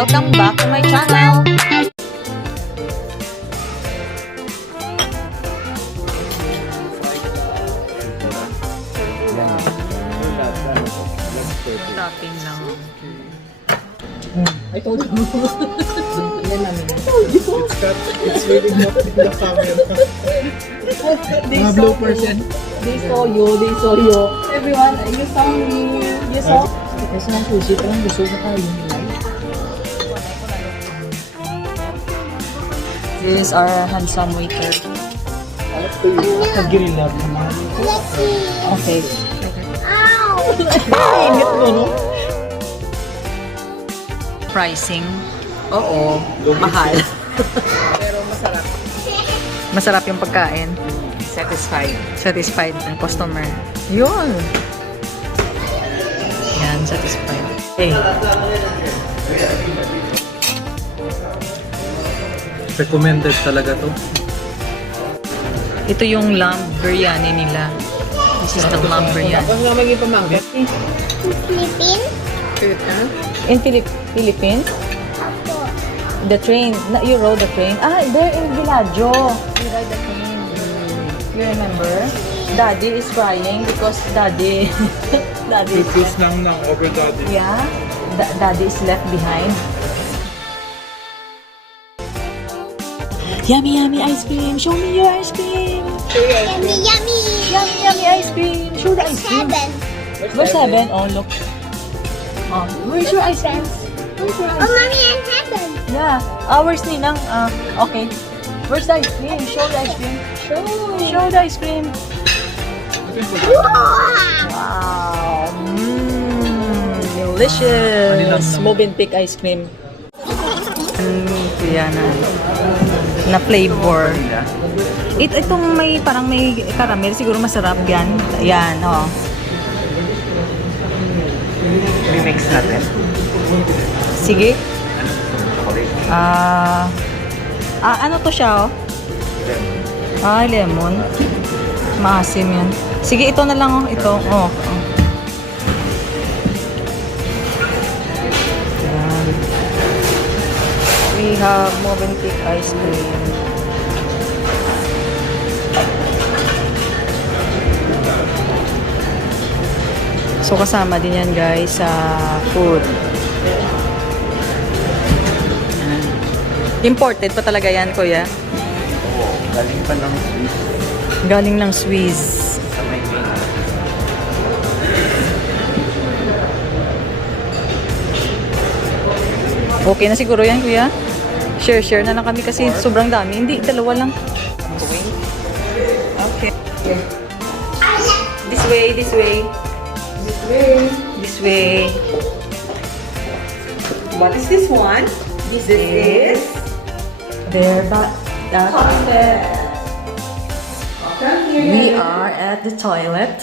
Welcome back to my channel! Topping lang. I told you. Yan namin. It's really not in the camera. Mga bloopers yan. They saw you. Everyone, you saw me. You saw? Kasi ng sushi, parang gusto na tayo yung light. This is our handsome waiter. Pag-grilab naman. Okay. Ingat mo, no? Pricing. Oo. Mahal. Pero masarap. Masarap yung pagkain. Satisfied. Satisfied ng customer. Yun. Yan, satisfied. Okay. Recommended talaga to. Ito yung lamb biryani nila. This is the lamb biryani. Tapos nga maging pamangkin. Philippines? In Philippines? The train. You rode the train? Ah, there in Villaggio. You ride the train. You remember? Daddy is crying because Daddy Pupils lang ng over daddy. yeah, Daddy is left behind. Yummy, yummy ice cream. Show me your ice cream. Yummy, yummy! Yummy, yummy ice cream. Show the ice cream. 7. Where's 7? Oh, look. Oh, where's your ice cream? Where's your Oh, ice cream? mommy, I'm 7. Yeah. Ours ninang. Okay. Where's the ice cream? Show the ice cream. Show the ice cream. Wow. Delicious. Movenpick ice cream. Kuya na flavor. Itong may parang may caramel, siguro masarap yan. Yan, oh. Remix natin. Sige. Ano to siya, oh? Lemon. Maasim yan. Sige, ito na lang, oh. Ito, oh. Yan. We have Movenpick ice cream. So, kasama din yan, guys, sa food. Imported pa talaga yan, kuya? Oo, galing pa ng Swiss. Galing ng Swiss. Sa may main. Okay na siguro yan, kuya? Share na lang kami kasi sobrang dami. Hindi, dalawa lang. Okay. This way, this way. This way. What is this one? This is there, but that we are at the toilet.